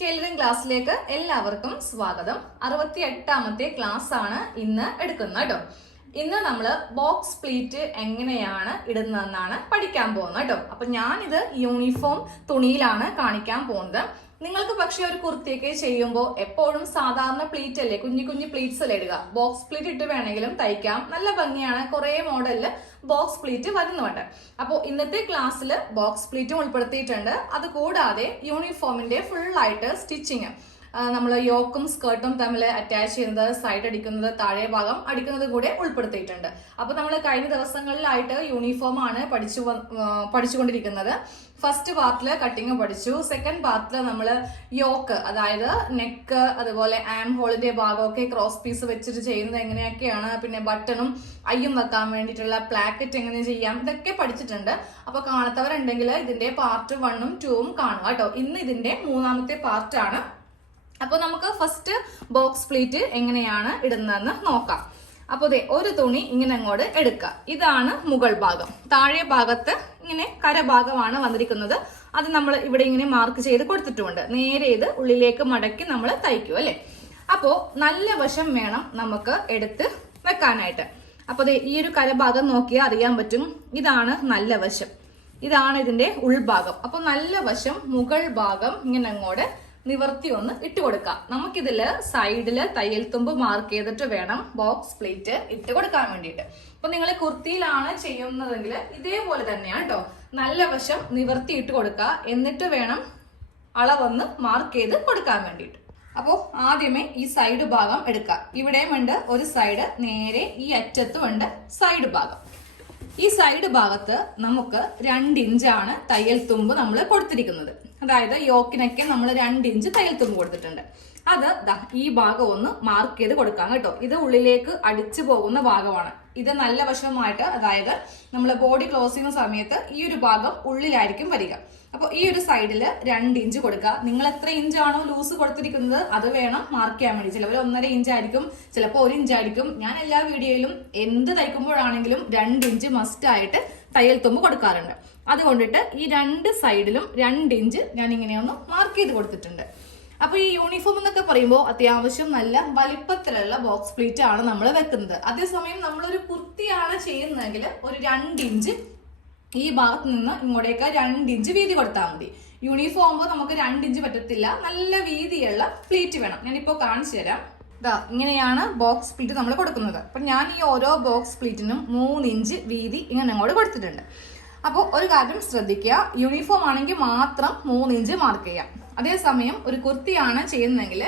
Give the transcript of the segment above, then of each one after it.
Tailoring ക്ലാസ്സിലേക്ക് എല്ലാവർക്കും സ്വാഗതം. 68ാമത്തെ ക്ലാസ് ആണ് ഇന്ന് എടുക്കുന്നത് കേട്ടോ. ഇന്ന് നമ്മൾ ബോക്സ് പ്ലീറ്റ് എങ്ങനെയാണ് ഇടുന്നതെന്നാണ് പഠിക്കാൻ പോകുന്നത് കേട്ടോ. അപ്പൊ ഞാനിത് യൂണിഫോം തുണിയിലാണ് കാണിക്കാൻ പോകുന്നത്. നിങ്ങൾക്ക് പക്ഷെ ഒരു കുർത്തിയൊക്കെ ചെയ്യുമ്പോൾ എപ്പോഴും സാധാരണ പ്ലീറ്റ് അല്ലേ, കുഞ്ഞു കുഞ്ഞു പ്ലീറ്റ്സ് അല്ലേ ഇടുക. ബോക്സ് പ്ലീറ്റ് ഇട്ട് വേണമെങ്കിലും തയ്ക്കാം, നല്ല ഭംഗിയാണ്. കുറെ മോഡലില് ബോക്സ് പ്ലീറ്റ് വരുന്നുണ്ട്. അപ്പോൾ ഇന്നത്തെ ക്ലാസ്സിൽ ബോക്സ് പ്ലീറ്റും ഉൾപ്പെടുത്തിയിട്ടുണ്ട്. അത് കൂടാതെ യൂണിഫോമിന്റെ ഫുൾ ആയിട്ട് സ്റ്റിച്ചിങ്, നമ്മൾ യോക്കും സ്കേർട്ടും തമ്മിൽ അറ്റാച്ച് ചെയ്യുന്നത്, സൈഡ് അടിക്കുന്നത്, താഴെ ഭാഗം അടിക്കുന്നത് കൂടെ ഉൾപ്പെടുത്തിയിട്ടുണ്ട്. അപ്പൊ നമ്മൾ കഴിഞ്ഞ ദിവസങ്ങളിലായിട്ട് യൂണിഫോം ആണ് പഠിച്ചുകൊണ്ടിരിക്കുന്നത്. ഫസ്റ്റ് പാർട്ടില് കട്ടിങ് പഠിച്ചു. സെക്കൻഡ് പാർട്ടില് നമ്മൾ യോക്ക്, അതായത് നെക്ക്, അതുപോലെ ആം ഹോളിന്റെ ഭാഗമൊക്കെ ക്രോസ് പീസ് വെച്ചിട്ട് ചെയ്യുന്നത് എങ്ങനെയൊക്കെയാണ്, പിന്നെ ബട്ടണും അയ്യും വെക്കാൻ വേണ്ടിയിട്ടുള്ള പ്ലാക്കറ്റ് എങ്ങനെ ചെയ്യാം, ഇതൊക്കെ പഠിച്ചിട്ടുണ്ട്. അപ്പൊ കാണാത്തവരുണ്ടെങ്കിൽ ഇതിന്റെ പാർട്ട് 1ഉം 2ഉം കാണുക കേട്ടോ. ഇന്ന് ഇതിന്റെ 3ാമത്തെ പാർട്ടാണ്. അപ്പൊ നമുക്ക് ഫസ്റ്റ് ബോക്സ് പ്ലീറ്റ് എങ്ങനെയാണ് ഇടുന്നതെന്ന് നോക്കാം. അപ്പൊ ദേ ഒരു തുണി ഇങ്ങനെ അങ്ങോട്ട് എടുക്കുക. ഇതാണ് മുകൾ ഭാഗം. താഴെ ഭാഗത്ത് ഇങ്ങനെ കരഭാഗമാണ് വന്നിരിക്കുന്നത്. അത് നമ്മൾ ഇവിടെ ഇങ്ങനെ മാർക്ക് ചെയ്ത് കൊടുത്തിട്ടുമുണ്ട്. നേരെ ഇത് ഉള്ളിലേക്ക് മടക്കി നമ്മൾ തയ്ക്കും അല്ലെ. അപ്പോ നല്ല വശം വേണം നമുക്ക് എടുത്ത് വെക്കാനായിട്ട്. അപ്പൊ ദേ ഈ ഒരു കരഭാഗം നോക്കിയാൽ അറിയാൻ പറ്റും. ഇതാണ് നല്ല വശം, ഇതാണ് ഇതിന്റെ ഉൾഭാഗം. അപ്പൊ നല്ല വശം മുകൾ ഭാഗം ഇങ്ങനെ അങ്ങോട്ട് നിവർത്തി ഒന്ന് ഇട്ട് കൊടുക്കാം. നമുക്കിതില് സൈഡില് തയ്യൽ തുമ്പ് മാർക്ക് ചെയ്തിട്ട് വേണം ബോക്സ് പ്ലീറ്റ് ഇട്ട് കൊടുക്കാൻ വേണ്ടിയിട്ട്. അപ്പൊ നിങ്ങൾ കുർത്തിയിലാണ് ചെയ്യുന്നതെങ്കിൽ ഇതേപോലെ തന്നെയാണ് കേട്ടോ. നല്ല വശം നിവർത്തി ഇട്ട് കൊടുക്കുക. എന്നിട്ട് വേണം അളവൊന്ന് മാർക്ക് ചെയ്ത് കൊടുക്കാൻ വേണ്ടിയിട്ട്. അപ്പോൾ ആദ്യമേ ഈ സൈഡ് ഭാഗം എടുക്കുക. ഇവിടെയും ഉണ്ട് ഒരു സൈഡ്, നേരെ ഈ അറ്റത്തും ഉണ്ട് സൈഡ് ഭാഗം. ഈ സൈഡ് ഭാഗത്ത് നമുക്ക് 2 ഇഞ്ചാണ് തയ്യൽ തുമ്പ് നമ്മൾ കൊടുത്തിരിക്കുന്നത്. അതായത് യോക്കിനൊക്കെ നമ്മൾ 2 ഇഞ്ച് തയ്യൽ തുമ്പ് കൊടുത്തിട്ടുണ്ട്. അത് ഈ ഭാഗം ഒന്ന് മാർക്ക് ചെയ്ത് കൊടുക്കാം കേട്ടോ. ഇത് ഉള്ളിലേക്ക് അടിച്ചു പോകുന്ന ഭാഗമാണ്. ഇത് നല്ല വശമായിട്ട്, അതായത് നമ്മൾ ബോഡി ക്ലോസ് ചെയ്യുന്ന സമയത്ത് ഈ ഒരു ഭാഗം ഉള്ളിലായിരിക്കും വരിക. അപ്പൊ ഈ ഒരു സൈഡില് 2 ഇഞ്ച് കൊടുക്കുക. നിങ്ങൾ എത്ര ഇഞ്ചാണോ ലൂസ് കൊടുത്തിരിക്കുന്നത് അത് വേണം മാർക്ക് ചെയ്യാൻ വേണ്ടി. ചിലപ്പോൾ 1.5 ഇഞ്ചായിരിക്കും, ചിലപ്പോൾ 1 ഇഞ്ചായിരിക്കും. ഞാൻ എല്ലാ വീഡിയോയിലും എന്ത് തയ്ക്കുമ്പോഴാണെങ്കിലും 2 ഇഞ്ച് മസ്റ്റ് ആയിട്ട് തയ്യൽ തുമ്പ് കൊടുക്കാറുണ്ട്. അതുകൊണ്ടിട്ട് ഈ 2 സൈഡിലും 2 ഇഞ്ച് ഞാൻ ഇങ്ങനെയൊന്ന് മാർക്ക് ചെയ്ത് കൊടുത്തിട്ടുണ്ട്. അപ്പൊ ഈ യൂണിഫോം എന്നൊക്കെ പറയുമ്പോൾ അത്യാവശ്യം നല്ല വലിപ്പത്തിലുള്ള ബോക്സ് പ്ലീറ്റ് ആണ് നമ്മൾ വെക്കുന്നത്. അതേസമയം നമ്മളൊരു കുർത്തിയാണ് ചെയ്യുന്നതെങ്കിൽ ഒരു 2 ഇഞ്ച് ഈ ഭാഗത്ത് നിന്ന് ഇങ്ങോട്ടേക്ക് 2 ഇഞ്ച് വീതി കൊടുത്താൽ മതി. യൂണിഫോം ആകുമ്പോൾ നമുക്ക് 2 ഇഞ്ച് പറ്റത്തില്ല, നല്ല വീതിയുള്ള പ്ലീറ്റ് വേണം. ഞാനിപ്പോ കാണിച്ചു തരാം. ഇങ്ങനെയാണ് ബോക്സ് പ്ലീറ്റ് നമ്മൾ കൊടുക്കുന്നത്. അപ്പൊ ഞാൻ ഈ ഓരോ ബോക്സ് പ്ലീറ്റിനും 3 ഇഞ്ച് വീതി ഇങ്ങനെ അങ്ങോട്ട് കൊടുത്തിട്ടുണ്ട്. അപ്പോൾ ഒരു കാര്യം ശ്രദ്ധിക്കുക, യൂണിഫോം ആണെങ്കിൽ മാത്രം 3 ഇഞ്ച് മാർക്ക് ചെയ്യാം. അതേസമയം ഒരു കുർത്തിയാണ് ചെയ്യുന്നതെങ്കിൽ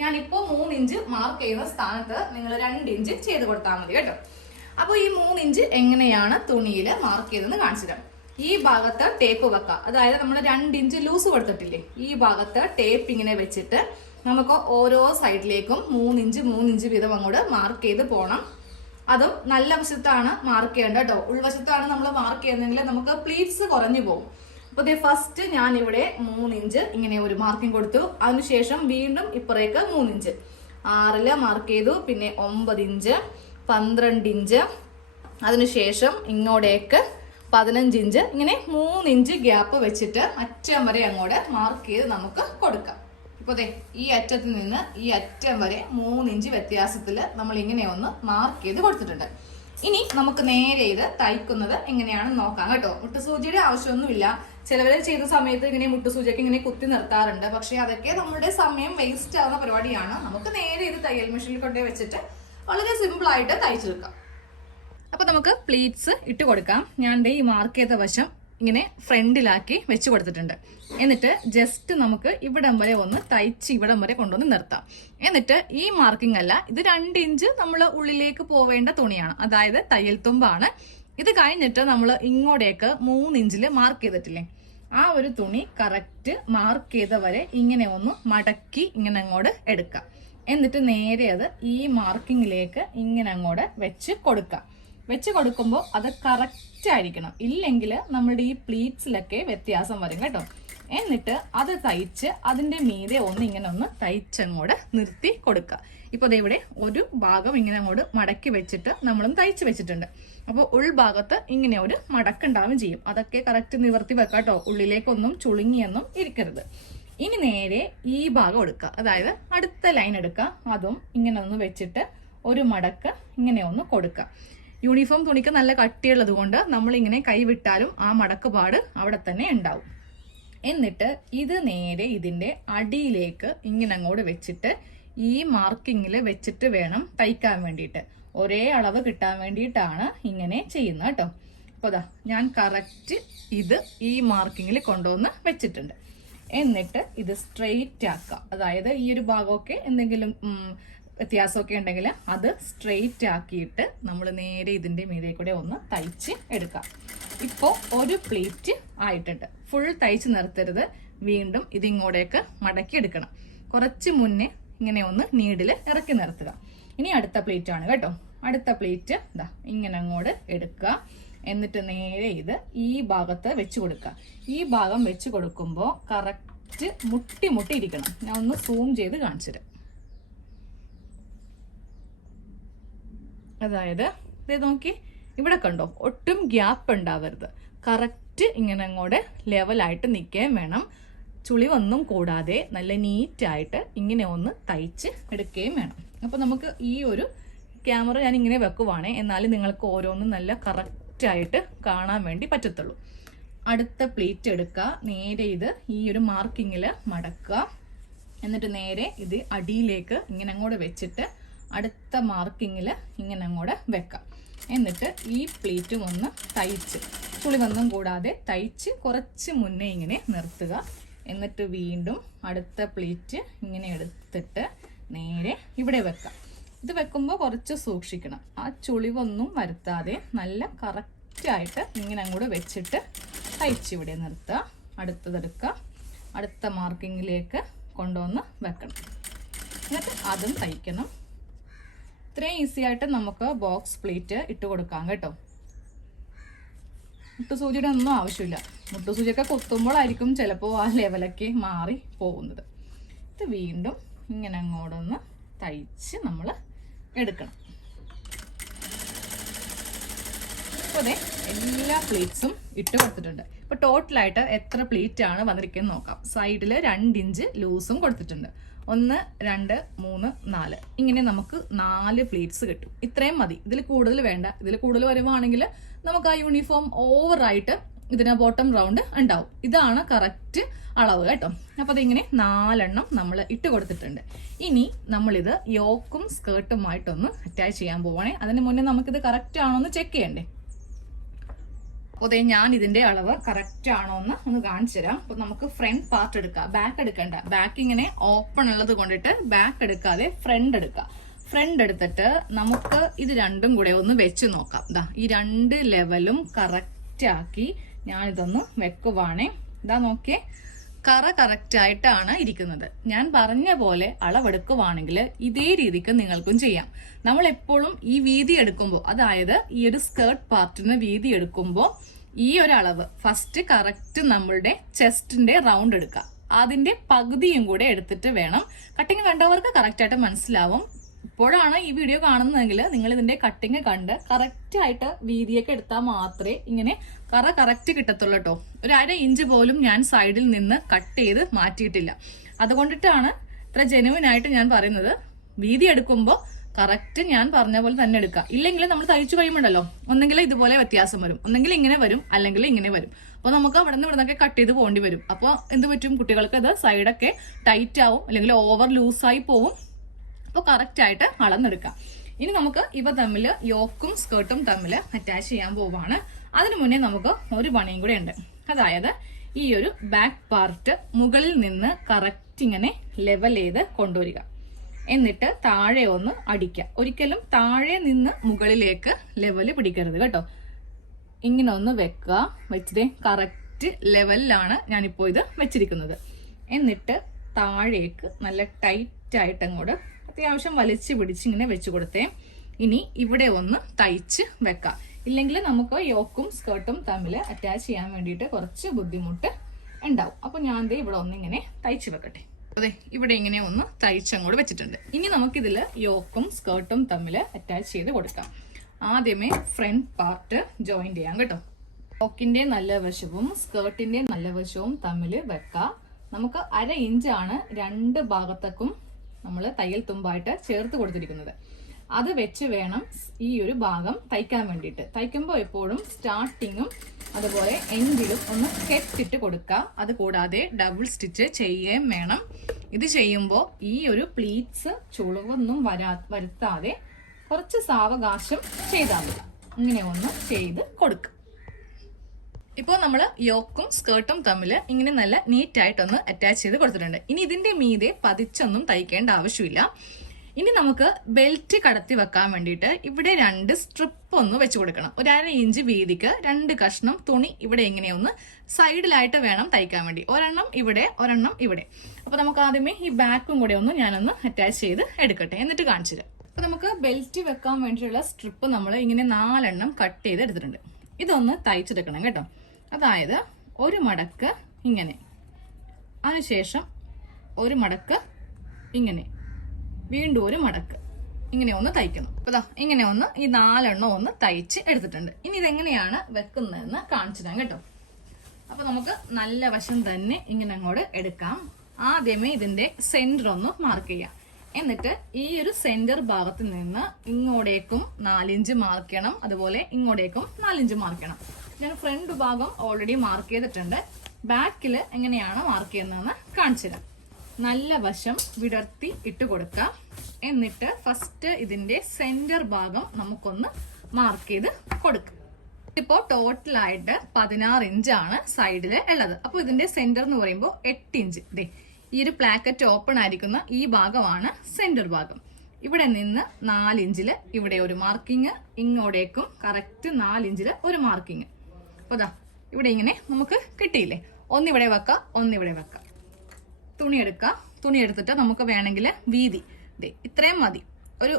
ഞാനിപ്പോൾ 3 ഇഞ്ച് മാർക്ക് ചെയ്യുന്ന സ്ഥാനത്ത് നിങ്ങൾ 2 ഇഞ്ച് ചെയ്ത് കൊടുത്താൽ മതി കേട്ടോ. അപ്പോൾ ഈ 3 ഇഞ്ച് എങ്ങനെയാണ് തുണിയിൽ മാർക്ക് ചെയ്തെന്ന് കാണിച്ചു തരാം. ഈ ഭാഗത്ത് ടേപ്പ് വെക്കാം. അതായത് നമ്മൾ 2 ഇഞ്ച് ലൂസ് കൊടുത്തിട്ടില്ലേ, ഈ ഭാഗത്ത് ടേപ്പ് ഇങ്ങനെ വെച്ചിട്ട് നമുക്ക് ഓരോ സൈഡിലേക്കും 3 ഇഞ്ച് വീതം അങ്ങോട്ട് മാർക്ക് ചെയ്ത് പോകണം. അതും നല്ല വശത്താണ് മാർക്ക് ചെയ്യേണ്ടത് കേട്ടോ. ഉൾവശത്താണ് നമ്മൾ മാർക്ക് ചെയ്യുന്നതെങ്കിൽ നമുക്ക് പ്ലീറ്റ്സ് കുറഞ്ഞു പോകും. അപ്പൊ ഫസ്റ്റ് ഞാൻ ഇവിടെ 3 ഇഞ്ച് ഇങ്ങനെ ഒരു മാർക്കിംഗ് കൊടുത്തു. അതിനുശേഷം വീണ്ടും ഇപ്പുറേക്ക് 3 ഇഞ്ച് 6 മാർക്ക് ചെയ്തു. പിന്നെ 9 ഇഞ്ച്, 12 ഇഞ്ച്, അതിനുശേഷം ഇങ്ങോട്ടേക്ക് 15 ഇഞ്ച്. ഇങ്ങനെ 3 ഇഞ്ച് ഗ്യാപ്പ് വെച്ചിട്ട് അറ്റം വരെ അങ്ങോട്ട് മാർക്ക് ചെയ്ത് നമുക്ക് കൊടുക്കാം. ഇപ്പൊ ഈ അറ്റത്തിൽ നിന്ന് ഈ അറ്റം വരെ 3 ഇഞ്ച് വ്യത്യാസത്തിൽ നമ്മൾ ഇങ്ങനെ ഒന്ന് മാർക്ക് ചെയ്ത് കൊടുത്തിട്ടുണ്ട്. ഇനി നമുക്ക് നേരെ ഇത് തയ്ക്കുന്നത് എങ്ങനെയാണെന്ന് നോക്കാം കേട്ടോ. മുട്ടുസൂചിയുടെ ആവശ്യമൊന്നുമില്ല. ചിലവരെ ചെയ്യുന്ന സമയത്ത് ഇങ്ങനെ മുട്ടുസൂചിയൊക്കെ ഇങ്ങനെ കുത്തി നിർത്താറുണ്ട്. പക്ഷെ അതൊക്കെ നമ്മുടെ സമയം വേസ്റ്റ് ആവുന്ന പരിപാടിയാണ്. നമുക്ക് നേരെ ഇത് തയ്യൽ മെഷീനിൽ കൊണ്ടേ വെച്ചിട്ട് വളരെ സിമ്പിൾ ആയിട്ട് തയ്ച്ചെടുക്കാം. അപ്പൊ നമുക്ക് പ്ലീറ്റ്സ് ഇട്ട് കൊടുക്കാം. ഞാൻ ഈ മാർക്ക് ചെയ്ത വശം ഇങ്ങനെ ഫ്രണ്ടിലാക്കി വെച്ച് കൊടുത്തിട്ടുണ്ട്. എന്നിട്ട് ജസ്റ്റ് നമുക്ക് ഇവിടം വരെ ഒന്ന് തയ്ച്ച് ഇവിടം വരെ കൊണ്ടുവന്ന് നിർത്താം. എന്നിട്ട് ഈ മാർക്കിംഗ് അല്ല, ഇത് 2 ഇഞ്ച് നമ്മൾ ഉള്ളിലേക്ക് പോവേണ്ട തുണിയാണ്, അതായത് തയ്യൽ തുമ്പാണ്. ഇത് കഴിഞ്ഞിട്ട് നമ്മൾ ഇങ്ങോട്ടേക്ക് 3 ഇഞ്ചിൽ മാർക്ക് ചെയ്തിട്ടില്ലേ, ആ ഒരു തുണി കറക്റ്റ് മാർക്ക് ചെയ്ത വരെ ഇങ്ങനെ ഒന്ന് മടക്കി ഇങ്ങനെ അങ്ങോട്ട് എടുക്കാം. എന്നിട്ട് നേരെ അത് ഈ മാർക്കിങ്ങിലേക്ക് ഇങ്ങനെ അങ്ങോട്ട് വെച്ച് കൊടുക്കാം. വെച്ച് കൊടുക്കുമ്പോൾ അത് കറക്റ്റ് ആയിരിക്കണം, ഇല്ലെങ്കിൽ നമ്മളുടെ ഈ പ്ലീറ്റ്സിലൊക്കെ വ്യത്യാസം വരും കേട്ടോ. എന്നിട്ട് അത് തയ്ച്ച് അതിന്റെ മീതെ ഇങ്ങനെ ഒന്ന് തയ്ച്ചങ്ങോട്ട് നിർത്തി കൊടുക്കുക. ഇപ്പൊ ഇവിടെ ഒരു ഭാഗം ഇങ്ങനെ അങ്ങോട്ട് മടക്കി വെച്ചിട്ട് നമ്മളും തയ്ച്ച് വെച്ചിട്ടുണ്ട്. അപ്പോൾ ഉൾഭാഗത്ത് ഇങ്ങനെ ഒരു മടക്കുണ്ടാവും ചെയ്യും. അതൊക്കെ കറക്റ്റ് നിവർത്തി വെക്കാട്ടോ, ഉള്ളിലേക്കൊന്നും ചുളുങ്ങിയൊന്നും ഇരിക്കരുത്. ഇനി നേരെ ഈ ഭാഗം എടുക്കുക, അതായത് അടുത്ത ലൈൻ എടുക്കുക. അതും ഇങ്ങനെ ഒന്ന് വെച്ചിട്ട് ഒരു മടക്ക് ഇങ്ങനെ ഒന്ന് കൊടുക്കുക. യൂണിഫോം തുണിക്ക് നല്ല കട്ടിയുള്ളത് കൊണ്ട് നമ്മളിങ്ങനെ കൈവിട്ടാലും ആ മടക്ക് പാട് അവിടെ തന്നെ ഉണ്ടാവും. എന്നിട്ട് ഇത് നേരെ ഇതിന്റെ അടിയിലേക്ക് ഇങ്ങനെ അങ്ങോട്ട് വെച്ചിട്ട് ഈ മാർക്കിങ്ങിൽ വെച്ചിട്ട് വേണം തയ്ക്കാൻ വേണ്ടിയിട്ട്. ഒരേ അളവ് കിട്ടാൻ വേണ്ടിയിട്ടാണ് ഇങ്ങനെ ചെയ്യുന്നത് കേട്ടോ. അപ്പോൾ ദാ ഞാൻ കറക്റ്റ് ഇത് ഈ മാർക്കിങ്ങിൽ കൊണ്ടുവന്ന് വെച്ചിട്ടുണ്ട്. എന്നിട്ട് ഇത് സ്ട്രെയിറ്റ് ആക്കുക, അതായത് ഈ ഒരു ഭാഗമൊക്കെ എന്തെങ്കിലും വ്യത്യാസമൊക്കെ ഉണ്ടെങ്കിൽ അത് സ്ട്രെയിറ്റ് ആക്കിയിട്ട് നമ്മൾ നേരെ ഇതിൻ്റെ മീതെ കൂടെ ഒന്ന് തയ്ച്ച് എടുക്കാം. ഇപ്പോൾ ഒരു പ്ലീറ്റ് ആയിട്ടുണ്ട്. ഫുൾ തയ്ച്ച് നിർത്തരുത്, വീണ്ടും ഇതിങ്ങോട്ടേക്ക് മടക്കി എടുക്കണം. കുറച്ച് മുന്നേ ഇങ്ങനെ ഒന്ന് നീഡിൽ ഇറക്കി നിർത്തുക. ഇനി അടുത്ത പ്ലീറ്റ് ആണ് കേട്ടോ. അടുത്ത പ്ലീറ്റ് ഇതാ ഇങ്ങനെ അങ്ങോട്ട് എടുക്കുക. എന്നിട്ട് നേരെ ഇത് ഈ ഭാഗത്ത് വെച്ച് കൊടുക്കുക. ഈ ഭാഗം വെച്ച് കൊടുക്കുമ്പോൾ കറക്റ്റ് മുട്ടി മുട്ടി ഇരിക്കണം. ഞാൻ ഒന്ന് സൂം ചെയ്ത് കാണിച്ചു തരാം. അതായത് ഇത് നോക്കി, ഇവിടെ കണ്ടോ, ഒട്ടും ഗ്യാപ്പ് ഉണ്ടാവരുത്. കറക്റ്റ് ഇങ്ങനെ അങ്ങോട്ട് ലെവലായിട്ട് നിൽക്കുകയും വേണം. ചുളിവൊന്നും കൂടാതെ നല്ല നീറ്റായിട്ട് ഇങ്ങനെ ഒന്ന് തയ്ച്ച് എടുക്കുകയും വേണം. അപ്പോൾ നമുക്ക് ഈ ഒരു ക്യാമറ ഞാൻ ഇങ്ങനെ വെക്കുവാണേ, എന്നാലും നിങ്ങൾക്ക് ഓരോന്നും നല്ല കറക്റ്റായിട്ട് കാണാൻ വേണ്ടി പറ്റത്തുള്ളൂ. അടുത്ത പ്ലീറ്റ് എടുക്കുക, നേരെ ഇത് ഈ ഒരു മാർക്കിങ്ങിൽ മടക്കുക. എന്നിട്ട് നേരെ ഇത് അടിയിലേക്ക് ഇങ്ങനെ അങ്ങോട്ട് വെച്ചിട്ട് അടുത്ത മാർക്കിങ്ങിൽ ഇങ്ങനെ അങ്ങോട്ട് വെക്കാം. എന്നിട്ട് ഈ പ്ലീറ്റും ഒന്ന് തയ്ച്ച് ചുളിവൊന്നും കൂടാതെ തയ്ച്ച് കുറച്ച് മുന്നേ ഇങ്ങനെ നിർത്തുക. എന്നിട്ട് വീണ്ടും അടുത്ത പ്ലീറ്റ് ഇങ്ങനെ എടുത്തിട്ട് നേരെ ഇവിടെ വെക്കാം. ഇത് വെക്കുമ്പോൾ കുറച്ച് സൂക്ഷിക്കണം, ആ ചുളിവൊന്നും വരുത്താതെ നല്ല കറക്റ്റായിട്ട് ഇങ്ങനെ അങ്ങോട്ട് വെച്ചിട്ട് തയ്ച്ച് ഇവിടെ നിർത്തുക. അടുത്തതെടുക്കുക, അടുത്ത മാർക്കിങ്ങിലേക്ക് കൊണ്ടുവന്ന് വെക്കണം. എന്നിട്ട് അതും തയ്ക്കണം. ഇത്രയും ഈസി ആയിട്ട് നമുക്ക് ബോക്സ് പ്ലീറ്റ് ഇട്ട് കൊടുക്കാം കേട്ടോ. മുട്ടുസൂചിയുടെ ഒന്നും ആവശ്യമില്ല. മുട്ടുസൂചിയൊക്കെ കുത്തുമ്പോഴായിരിക്കും ചിലപ്പോൾ ആ ലെവലൊക്കെ മാറി പോകുന്നത്. ഇത് വീണ്ടും ഇങ്ങനെ അങ്ങോട്ടൊന്ന് തയ്ച്ച് നമ്മൾ എടുക്കണം. അപ്പോൾ അതെ എല്ലാ പ്ലീറ്റ്സും ഇട്ട് കൊടുത്തിട്ടുണ്ട്. ഇപ്പോൾ ടോട്ടലായിട്ട് എത്ര പ്ലീറ്റ് ആണ് വന്നിരിക്കുന്നത് നോക്കാം. സൈഡിൽ 2 ഇഞ്ച് ലൂസും കൊടുത്തിട്ടുണ്ട്. 1, 2, 3, 4 ഇങ്ങനെ നമുക്ക് 4 പ്ലീറ്റ്സ് കിട്ടും. ഇത്രയും മതി, ഇതിൽ കൂടുതൽ വേണ്ട. ഇതിൽ കൂടുതൽ വരുവാണെങ്കിൽ നമുക്ക് ആ യൂണിഫോം ഓവറായിട്ട് ഇതിന് ബോട്ടം റൗണ്ട് ഉണ്ടാവും. ഇതാണ് കറക്റ്റ് അളവ് കേട്ടോ. അപ്പോൾ അതിങ്ങനെ 4 എണ്ണം നമ്മൾ ഇട്ട് കൊടുത്തിട്ടുണ്ട്. ഇനി നമ്മളിത് യോക്കും സ്കേർട്ടുമായിട്ടൊന്ന് അറ്റാച്ച് ചെയ്യാൻ പോവാണേ. അതിന് മുന്നേ നമുക്കിത് കറക്റ്റ് ആണോ എന്ന് ചെക്ക് ചെയ്യണ്ടേ. അപ്പോൾ ഞാൻ ഇതിന്റെ അളവ് കറക്റ്റ് ആണോ എന്ന് ഒന്ന് കാണിച്ചു തരാം. അപ്പോൾ നമുക്ക് ഫ്രണ്ട് പാർട്ട് എടുക്കാം, ബാക്ക് എടുക്കണ്ട. ബാക്ക് ഇങ്ങനെ ഓപ്പൺ ഉള്ളത് കൊണ്ടിട്ട് ബാക്ക് എടുക്കാതെ ഫ്രണ്ട് എടുക്കുക. ഫ്രണ്ട് എടുത്തിട്ട് നമുക്ക് ഇത് രണ്ടും കൂടെ ഒന്ന് വെച്ച് നോക്കാം. ഇതാ ഈ 2 ലെവലും കറക്റ്റ് ആക്കി ഞാനിതൊന്ന് വെക്കുവാണേ. ഇതാ നോക്കിയേ, കറ കറക്റ്റ് ആയിട്ടാണ് ഇരിക്കുന്നത്. ഞാൻ പറഞ്ഞ പോലെ അളവെടുക്കുവാണെങ്കിൽ ഇതേ രീതിക്ക് നിങ്ങൾക്കും ചെയ്യാം. നമ്മൾ എപ്പോഴും ഈ വീതി എടുക്കുമ്പോൾ, അതായത് ഈ ഒരു സ്കേർട്ട് പാർട്ടിന് വീതി എടുക്കുമ്പോൾ ഈ ഒരു അളവ് ഫസ്റ്റ് കറക്റ്റ് നമ്മളുടെ ചെസ്റ്റിന്റെ റൗണ്ട് എടുക്കുക. അതിന്റെ പകുതിയും കൂടെ എടുത്തിട്ട് വേണം. കട്ടിങ് കണ്ടവർക്ക് കറക്റ്റ് ആയിട്ട് മനസ്സിലാവും. ഇപ്പോഴാണ് ഈ വീഡിയോ കാണുന്നതെങ്കിൽ നിങ്ങൾ ഇതിന്റെ കട്ടിങ് കണ്ട് കറക്റ്റ് ആയിട്ട് വീതിയൊക്കെ എടുത്താൽ മാത്രമേ ഇങ്ങനെ കറ കറക്റ്റ് കിട്ടത്തുള്ളൂ കേട്ടോ. 1/2 ഇഞ്ച് പോലും ഞാൻ സൈഡിൽ നിന്ന് കട്ട് ചെയ്ത് മാറ്റിയിട്ടില്ല. അതുകൊണ്ടിട്ടാണ് ഇത്ര ജെനുവിൻ ആയിട്ട് ഞാൻ പറയുന്നത്. വീതി എടുക്കുമ്പോൾ കറക്റ്റ് ഞാൻ പറഞ്ഞ പോലെ തന്നെ എടുക്കുക. ഇല്ലെങ്കിൽ നമ്മൾ തയ്ച്ചു കഴിയുമ്പോഴല്ലോ ഒന്നെങ്കിൽ ഇതുപോലെ വ്യത്യാസം വരും, ഒന്നെങ്കിൽ ഇങ്ങനെ വരും, അല്ലെങ്കിൽ ഇങ്ങനെ വരും. അപ്പോൾ നമുക്ക് അവിടെ നിന്ന് ഇവിടുന്നൊക്കെ കട്ട് ചെയ്ത് പോകേണ്ടി വരും. അപ്പോൾ എന്ത് പറ്റും, കുട്ടികൾക്ക് അത് സൈഡൊക്കെ ടൈറ്റ് ആവും, അല്ലെങ്കിൽ ഓവർ ലൂസായി പോവും. അപ്പോൾ കറക്റ്റ് ആയിട്ട് അളന്നെടുക്കാം. ഇനി നമുക്ക് ഇവ തമ്മിൽ യോക്കും സ്കേർട്ടും തമ്മിൽ അറ്റാച്ച് ചെയ്യാൻ പോവാണ്. അതിനു മുന്നേ നമുക്ക് ഒരു പണിയും കൂടെ ഉണ്ട്. അതായത് ഈ ഒരു ബാക്ക് പാർട്ട് മുകളിൽ നിന്ന് കറക്റ്റ് ഇങ്ങനെ ലെവൽ ചെയ്ത് കൊണ്ടുവരിക. എന്നിട്ട് താഴെ ഒന്ന് അടിക്കുക. ഒരിക്കലും താഴെ നിന്ന് മുകളിലേക്ക് ലെവല് പിടിക്കരുത് കേട്ടോ. ഇങ്ങനെ ഒന്ന് വെക്കുക. വെച്ചിട്ട് കറക്റ്റ് ലെവലിലാണ് ഞാനിപ്പോൾ ഇത് വെച്ചിരിക്കുന്നത്. എന്നിട്ട് താഴേക്ക് നല്ല ടൈറ്റ് ആയിട്ട് അങ്ങോട്ട് അത്യാവശ്യം വലിച്ചു പിടിച്ച് ഇങ്ങനെ വെച്ച് കൊടുത്തേ. ഇനി ഇവിടെ ഒന്ന് തയ്ച്ച് വെക്കാം. ഇല്ലെങ്കിൽ നമുക്ക് യോക്കും സ്കേർട്ടും തമ്മിൽ അറ്റാച്ച് ചെയ്യാൻ വേണ്ടിയിട്ട് കുറച്ച് ബുദ്ധിമുട്ട് ഉണ്ടാവും. അപ്പൊ ഞാൻ ദേ ഇവിടെ ഒന്നിങ്ങനെ തയ്ച്ച് വെക്കട്ടെ. അതെ, ഇവിടെ ഇങ്ങനെ ഒന്ന് തയ്ച്ചങ്ങോട്ട് വെച്ചിട്ടുണ്ട്. ഇനി നമുക്കിതിൽ യോക്കും സ്കേർട്ടും തമ്മിൽ അറ്റാച്ച് ചെയ്ത് കൊടുക്കാം. ആദ്യമേ ഫ്രണ്ട് പാർട്ട് ജോയിൻ ചെയ്യാം കേട്ടോ. യോക്കിന്റെ നല്ല വശവും സ്കേർട്ടിന്റെ നല്ല വശവും തമ്മിൽ വെക്കാം. നമുക്ക് 1/2 ഇഞ്ചാണ് രണ്ട് ഭാഗത്തേക്കും നമ്മൾ തയ്യൽ തുമ്പായിട്ട് ചേർത്ത് കൊടുത്തിരിക്കുന്നത്. അത് വെച്ച് വേണം ഈ ഒരു ഭാഗം തയ്ക്കാൻ വേണ്ടിയിട്ട്. തയ്ക്കുമ്പോൾ എപ്പോഴും സ്റ്റാർട്ടിങ്ങും അതുപോലെ എൻഡിലും ഒന്ന് കെട്ടിട്ട് കൊടുക്കാം. അത് കൂടാതെ ഡബിൾ സ്റ്റിച്ച് ചെയ്യുകയും വേണം. ഇത് ചെയ്യുമ്പോൾ ഈ ഒരു പ്ലീറ്റ്സ് ചുളിവൊന്നും വരുത്താതെ കുറച്ച് സാവകാശം ചെയ്താൽ മതി. ഇങ്ങനെ ഒന്ന് ചെയ്ത് കൊടുക്കുക. ഇപ്പോൾ നമ്മൾ യോക്കും സ്കേർട്ടും തമ്മിൽ ഇങ്ങനെ നല്ല നീറ്റായിട്ടൊന്ന് അറ്റാച്ച് ചെയ്ത് കൊടുത്തിട്ടുണ്ട്. ഇനി ഇതിന്റെ മീതെ പതിച്ചൊന്നും തയ്ക്കേണ്ട ആവശ്യമില്ല. ഇനി നമുക്ക് ബെൽറ്റ് കടത്തി വെക്കാൻ വേണ്ടിയിട്ട് ഇവിടെ 2 സ്ട്രിപ്പ് ഒന്ന് വെച്ച് കൊടുക്കണം. ഒരു 1/2 ഇഞ്ച് വീതിക്ക് 2 കഷ്ണം തുണി ഇവിടെ ഇങ്ങനെയൊന്ന് സൈഡിലായിട്ട് വേണം തയ്ക്കാൻ വേണ്ടി. ഒരെണ്ണം ഇവിടെ, ഒരെണ്ണം ഇവിടെ. അപ്പൊ നമുക്ക് ആദ്യമേ ഈ ബാക്കും കൂടെ ഒന്ന് ഞാനൊന്ന് അറ്റാച്ച് ചെയ്ത് എടുക്കട്ടെ, എന്നിട്ട് കാണിച്ചു തരാം. അപ്പൊ നമുക്ക് ബെൽറ്റ് വെക്കാൻ വേണ്ടിയിട്ടുള്ള സ്ട്രിപ്പ് നമ്മൾ ഇങ്ങനെ 4 എണ്ണം കട്ട് ചെയ്ത് എടുത്തിട്ടുണ്ട്. ഇതൊന്ന് തയ്ച്ചെടുക്കണം കേട്ടോ. അതായത് ഒരു മടക്ക് ഇങ്ങനെ, അതിനുശേഷം ഒരു മടക്ക് ഇങ്ങനെ, വീണ്ടും ഒരു മടക്ക്, ഇങ്ങനെ ഒന്ന് തയ്ക്കണം. അപ്പൊ ഇങ്ങനെ ഒന്ന് ഈ 4 എണ്ണം ഒന്ന് തയ്ച്ച് എടുത്തിട്ടുണ്ട്. ഇനി ഇതെങ്ങനെയാണ് വെക്കുന്നതെന്ന് കാണിച്ചു തരാം കേട്ടോ. അപ്പൊ നമുക്ക് നല്ല വശം തന്നെ ഇങ്ങനെ അങ്ങോട്ട് എടുക്കാം. ആദ്യമേ ഇതിന്റെ സെന്റർ ഒന്ന് മാർക്ക് ചെയ്യാം. എന്നിട്ട് ഈ ഒരു സെന്റർ ഭാഗത്ത് നിന്ന് ഇങ്ങോട്ടേക്കും 4 ഇഞ്ച് മാർക്ക് ചെയ്യണം. അതുപോലെ ഇങ്ങോട്ടേക്കും 4 ഇഞ്ച് മാർക്ക് ചെയ്യണം. ഞാൻ ഫ്രണ്ട് ഭാഗം ഓൾറെഡി മാർക്ക് ചെയ്തിട്ടുണ്ട്. ബാക്കിൽ എങ്ങനെയാണ് മാർക്ക് ചെയ്യുന്നതെന്ന് കാണിച്ചു തരാം. നല്ല വശം വിടർത്തി ഇട്ട് കൊടുക്കാം. എന്നിട്ട് ഫസ്റ്റ് ഇതിന്റെ സെന്റർ ഭാഗം നമുക്കൊന്ന് മാർക്ക് ചെയ്ത് കൊടുക്കാം. ഇപ്പോ ടോട്ടലായിട്ട് 16 ഇഞ്ചാണ് സൈഡിൽ ഉള്ളത്. അപ്പോൾ ഇതിന്റെ സെന്റർ എന്ന് പറയുമ്പോൾ 8 ഇഞ്ച്. ഈ ഒരു പ്ലാക്കറ്റ് ഓപ്പൺ ആയിരിക്കുന്ന ഈ ഭാഗമാണ് സെന്റർ ഭാഗം. ഇവിടെ നിന്ന് 4 ഇഞ്ചില് ഇവിടെ ഒരു മാർക്കിങ്, ഇങ്ങോട്ടേക്കും കറക്റ്റ് 4 ഇഞ്ചില് ഒരു മാർക്കിങ്. അപ്പൊ ഇവിടെ ഇങ്ങനെ നമുക്ക് കിട്ടിയില്ലേ. ഒന്നിവിടെ വെക്കാം, ഒന്നിവിടെ വെക്കാം. തുണി എടുക്കാം. തുണി എടുത്തിട്ട് നമുക്ക് വേണമെങ്കിൽ വീതി ഇത്രയും മതി. ഒരു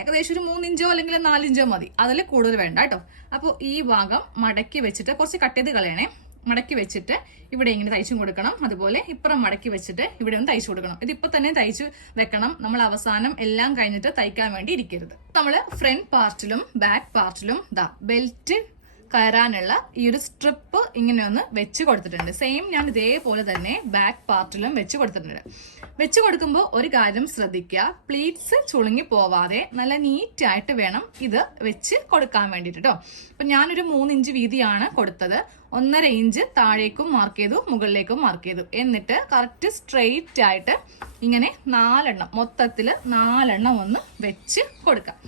ഏകദേശം ഒരു 3 ഇഞ്ചോ അല്ലെങ്കിൽ 4 ഇഞ്ചോ മതി. അതിൽ കൂടുതൽ വേണ്ട കേട്ടോ. അപ്പോൾ ഈ ഭാഗം മടക്കി വെച്ചിട്ട് കുറച്ച് കട്ട് ചെയ്ത് കളയണേ. മടക്കി വെച്ചിട്ട് ഇവിടെ ഇങ്ങനെ തയ്ച്ചും കൊടുക്കണം. അതുപോലെ ഇപ്പുറം മടക്കി വെച്ചിട്ട് ഇവിടെ ഒന്ന് തയ്ച്ചു കൊടുക്കണം. ഇതിപ്പോ തന്നെ തയ്ച്ചു വെക്കണം. നമ്മൾ അവസാനം എല്ലാം കഴിഞ്ഞിട്ട് തയ്ക്കാൻ വേണ്ടി ഇരിക്കരുത്. നമ്മൾ ഫ്രണ്ട് പാർട്ടിലും ബാക്ക് പാർട്ടിലും ബെൽറ്റ് കയറാനുള്ള ഈ ഒരു സ്ട്രിപ്പ് ഇങ്ങനെ ഒന്ന് വെച്ച് കൊടുത്തിട്ടുണ്ട്. സെയിം ഞാൻ ഇതേപോലെ തന്നെ ബാക്ക് പാർട്ടിലും വെച്ച് കൊടുത്തിട്ടുണ്ട്. വെച്ച് കൊടുക്കുമ്പോൾ ഒരു കാര്യം ശ്രദ്ധിക്കുക, പ്ലീറ്റ്സ് ചുളുങ്ങി പോവാതെ നല്ല നീറ്റായിട്ട് വേണം ഇത് വെച്ച് കൊടുക്കാൻ വേണ്ടിയിട്ട് കേട്ടോ. അപ്പൊ ഞാനൊരു 3 ഇഞ്ച് വീതിയാണ് കൊടുത്തത്. 1.5 ഇഞ്ച് താഴേക്കും മാർക്ക് ചെയ്തു, മുകളിലേക്കും മാർക്ക് ചെയ്തു. എന്നിട്ട് കറക്റ്റ് സ്ട്രെയിറ്റ് ആയിട്ട് ഇങ്ങനെ 4 എണ്ണം, മൊത്തത്തില് 4 എണ്ണം ഒന്ന് വെച്ച് കൊടുക്കാം.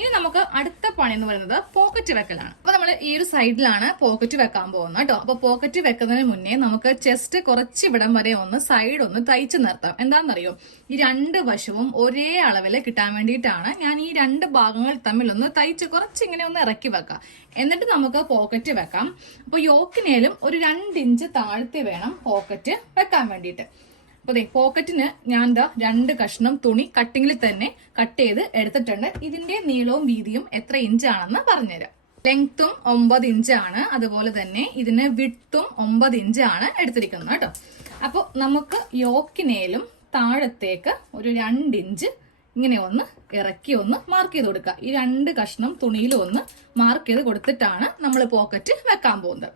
ഇനി നമുക്ക് അടുത്ത പണി എന്ന് പറയുന്നത് പോക്കറ്റ് വെക്കലാണ്. അപ്പൊ നമ്മൾ ഈ ഒരു സൈഡിലാണ് പോക്കറ്റ് വെക്കാൻ പോകുന്നത് കേട്ടോ. അപ്പൊ പോക്കറ്റ് വെക്കുന്നതിന് മുന്നേ നമുക്ക് ചെസ്റ്റ് കുറച്ച് ഇവിടം വരെ ഒന്ന് സൈഡ് ഒന്ന് തയ്ച്ചു നിർത്താം. എന്താണെന്നറിയോ, ഈ 2 വശവും ഒരേ അളവിൽ കിട്ടാൻ വേണ്ടിയിട്ടാണ് ഞാൻ ഈ 2 ഭാഗങ്ങൾ തമ്മിലൊന്ന് തയ്ച്ച് കുറച്ച് ഇങ്ങനെ ഒന്ന് ഇറക്കി വെക്കാം. എന്നിട്ട് നമുക്ക് പോക്കറ്റ് വെക്കാം. അപ്പൊ യോക്കിനേലും ഒരു 2 ഇഞ്ച് താഴ്ത്തി വേണം പോക്കറ്റ് വെക്കാൻ വേണ്ടിയിട്ട്. അപ്പൊ പോക്കറ്റിന് ഞാൻ 2 കഷ്ണം തുണി കട്ടിങ്ങിൽ തന്നെ കട്ട് ചെയ്ത് എടുത്തിട്ടുണ്ട്. ഇതിന്റെ നീളവും വീതിയും എത്ര ഇഞ്ചാണെന്ന് പറഞ്ഞുതരാം. ലെങ്ത്തും 9 ഇഞ്ചാണ്. അതുപോലെ തന്നെ ഇതിന് വിഡ്ത്തും 9 ഇഞ്ചാണ് എടുത്തിരിക്കുന്നത് കേട്ടോ. അപ്പൊ നമുക്ക് യോക്കിനേലും താഴത്തേക്ക് ഒരു 2 ഇഞ്ച് ഇങ്ങനെ ഒന്ന് ഇറക്കി ഒന്ന് മാർക്ക് ചെയ്ത് കൊടുക്കുക. ഈ 2 കഷ്ണം തുണിയിലും ഒന്ന് മാർക്ക് ചെയ്ത് കൊടുത്തിട്ടാണ് നമ്മൾ പോക്കറ്റ് വെക്കാൻ പോകുന്നത്.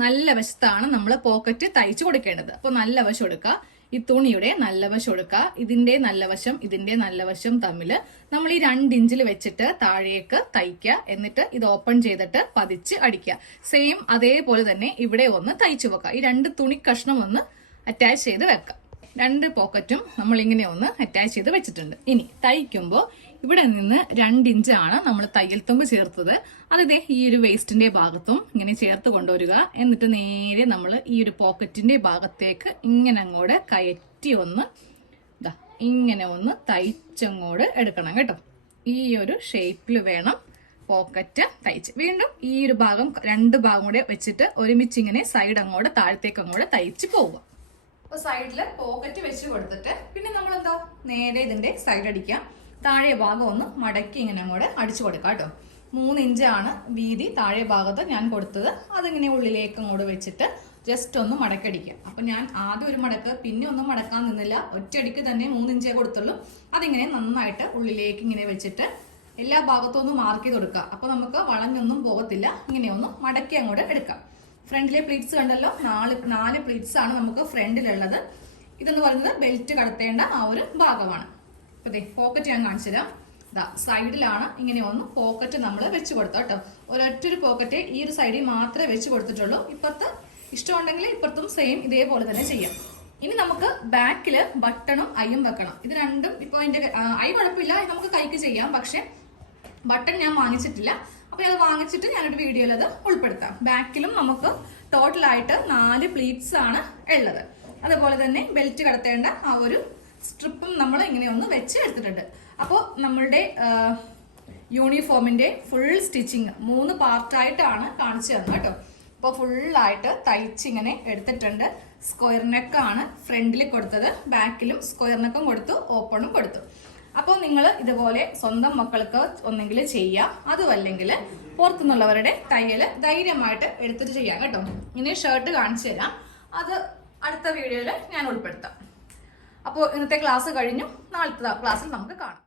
നല്ല വശത്താണ് നമ്മൾ പോക്കറ്റ് തയ്ച്ചു കൊടുക്കേണ്ടത്. അപ്പൊ നല്ല വശം എടുക്കുക, ഈ തുണിയുടെ നല്ല വശം എടുക്കുക, ഇതിന്റെ നല്ല വശം ഇതിന്റെ നല്ല വശം തമ്മിൽ നമ്മൾ ഈ 2 ഇഞ്ചിൽ വെച്ചിട്ട് താഴേക്ക് തയ്ക്കുക. എന്നിട്ട് ഇത് ഓപ്പൺ ചെയ്തിട്ട് പതിച്ച് അടിക്കുക. സെയിം അതേപോലെ തന്നെ ഇവിടെ ഒന്ന് തയ്ച്ചു വെക്കുക. ഈ 2 തുണി കഷ്ണം ഒന്ന് അറ്റാച്ച് ചെയ്ത് വെക്കുക. 2 പോക്കറ്റും നമ്മൾ ഇങ്ങനെ ഒന്ന് അറ്റാച്ച് ചെയ്ത് വെച്ചിട്ടുണ്ട്. ഇനി തയ്ക്കുമ്പോൾ ഇവിടെ നിന്ന് 2 ഇഞ്ചാണ് നമ്മൾ തയ്യൽ തുമ്പ് ചേർത്തത്. അത് ഈ ഒരു വേസ്റ്റിന്റെ ഭാഗത്തും ഇങ്ങനെ ചേർത്ത് കൊണ്ടുവരിക. എന്നിട്ട് നേരെ നമ്മൾ ഈ ഒരു പോക്കറ്റിന്റെ ഭാഗത്തേക്ക് ഇങ്ങനെ അങ്ങോട്ട് കയറ്റി ഒന്ന് ഇങ്ങനെ ഒന്ന് തയ്ച്ചങ്ങോട്ട് എടുക്കണം കേട്ടോ. ഈ ഒരു ഷേപ്പിൽ വേണം പോക്കറ്റ് തയ്ച്ച്. വീണ്ടും ഈ ഒരു ഭാഗം 2 ഭാഗം കൂടെ വെച്ചിട്ട് ഒരുമിച്ച് ഇങ്ങനെ സൈഡ് അങ്ങോട്ട് താഴത്തേക്ക് അങ്ങോട്ട് തയ്ച്ച് പോവുക. അപ്പൊ സൈഡില് പോക്കറ്റ് വെച്ച് കൊടുത്തിട്ട് പിന്നെ നമ്മൾ നേരെ ഇതിന്റെ സൈഡ് അടിക്കാം. താഴെ ഭാഗം ഒന്ന് മടക്കി ഇങ്ങനെ അങ്ങോട്ട് അടിച്ചു കൊടുക്കാം കേട്ടോ. 3 ഇഞ്ചാണ് വീതി താഴെ ഭാഗത്ത് ഞാൻ കൊടുത്തത്. അതിങ്ങനെ ഉള്ളിലേക്ക് അങ്ങോട്ട് വെച്ചിട്ട് ജസ്റ്റ് ഒന്ന് മടക്കടിക്കുക. അപ്പൊ ഞാൻ ആദ്യം ഒരു മടക്ക് പിന്നെ ഒന്നും മടക്കാൻ നിന്നില്ല, ഒറ്റയടിക്ക് തന്നെ 3 ഇഞ്ചേ കൊടുത്തുള്ളൂ. അതിങ്ങനെ നന്നായിട്ട് ഉള്ളിലേക്ക് ഇങ്ങനെ വെച്ചിട്ട് എല്ലാ ഭാഗത്തും ഒന്ന് മാർക്ക് ചെയ്ത് കൊടുക്കുക. അപ്പൊ നമുക്ക് വളഞ്ഞൊന്നും പോകത്തില്ല. ഇങ്ങനെ ഒന്ന് മടക്കി അങ്ങോട്ട് എടുക്കാം. ഫ്രണ്ടിലെ പ്ലീറ്റ്സ് കണ്ടല്ലോ, നാല് പ്ലീറ്റ്സ് ആണ് നമുക്ക് ഫ്രണ്ടിലുള്ളത്. ഇതെന്ന് പറയുന്നത് ബെൽറ്റ് കടത്തേണ്ട ആ ഒരു ഭാഗമാണ്. ഇപ്പൊ പോക്കറ്റ് ഞാൻ കാണിച്ചു തരാം. സൈഡിലാണ് ഇങ്ങനെ ഒന്ന് പോക്കറ്റ് നമ്മൾ വെച്ച് കൊടുത്തു കേട്ടോ. ഒരൊറ്റൊരു പോക്കറ്റ് ഈ ഒരു സൈഡിൽ മാത്രമേ വെച്ച് കൊടുത്തിട്ടുള്ളൂ. ഇപ്പുറത്ത് ഇഷ്ടമുണ്ടെങ്കിൽ ഇപ്പുറത്തും സെയിം ഇതേപോലെ തന്നെ ചെയ്യാം. ഇനി നമുക്ക് ബാക്കില് ബട്ടണും ഐയും വെക്കണം. ഇത് രണ്ടും ഇപ്പൊ അതിന്റെ ഐ കുഴപ്പമില്ല, നമുക്ക് കൈക്ക് ചെയ്യാം. പക്ഷെ ബട്ടൺ ഞാൻ വാങ്ങിച്ചിട്ടില്ല. അപ്പൊ അത് വാങ്ങിച്ചിട്ട് ഞാനൊരു വീഡിയോയിൽ അത് ഉൾപ്പെടുത്താം. ബാക്കിലും നമുക്ക് ടോട്ടലായിട്ട് 4 പ്ലീറ്റ്സ് ആണ് ഉള്ളത്. അതുപോലെ തന്നെ ബെൽറ്റ് കടത്തേണ്ട ആ ഒരു സ്ട്രിപ്പും നമ്മൾ ഇങ്ങനെ ഒന്ന് വെച്ച് എടുത്തിട്ടുണ്ട്. അപ്പോൾ നമ്മളുടെ യൂണിഫോമിന്റെ ഫുൾ സ്റ്റിച്ചിങ് 3 പാർട്ടായിട്ടാണ് കാണിച്ചു തന്നത് കേട്ടോ. അപ്പോൾ ഫുള്ളായിട്ട് തയ്ച്ചിങ്ങനെ എടുത്തിട്ടുണ്ട്. സ്ക്വയർ നെക്കാണ് ഫ്രണ്ടിൽ കൊടുത്തത്, ബാക്കിലും സ്ക്വയർ നെക്കും കൊടുത്തു, ഓപ്പണും കൊടുത്തു. അപ്പോൾ നിങ്ങൾ ഇതുപോലെ സ്വന്തം മക്കൾക്ക് ഒന്നെങ്കിൽ ചെയ്യാം, അതുമല്ലെങ്കിൽ പുറത്തുനിന്നുള്ളവരുടെ തയ്യൽ ധൈര്യമായിട്ട് എടുത്തിട്ട് ചെയ്യാം കേട്ടോ. ഇനി ഷർട്ട് കാണിച്ചു തരാം, അത് അടുത്ത വീഡിയോയിൽ ഞാൻ ഉൾപ്പെടുത്താം. അപ്പോൾ ഇന്നത്തെ ക്ലാസ് കഴിഞ്ഞു, നാളത്തെ ക്ലാസ്സിൽ നമുക്ക് കാണാം.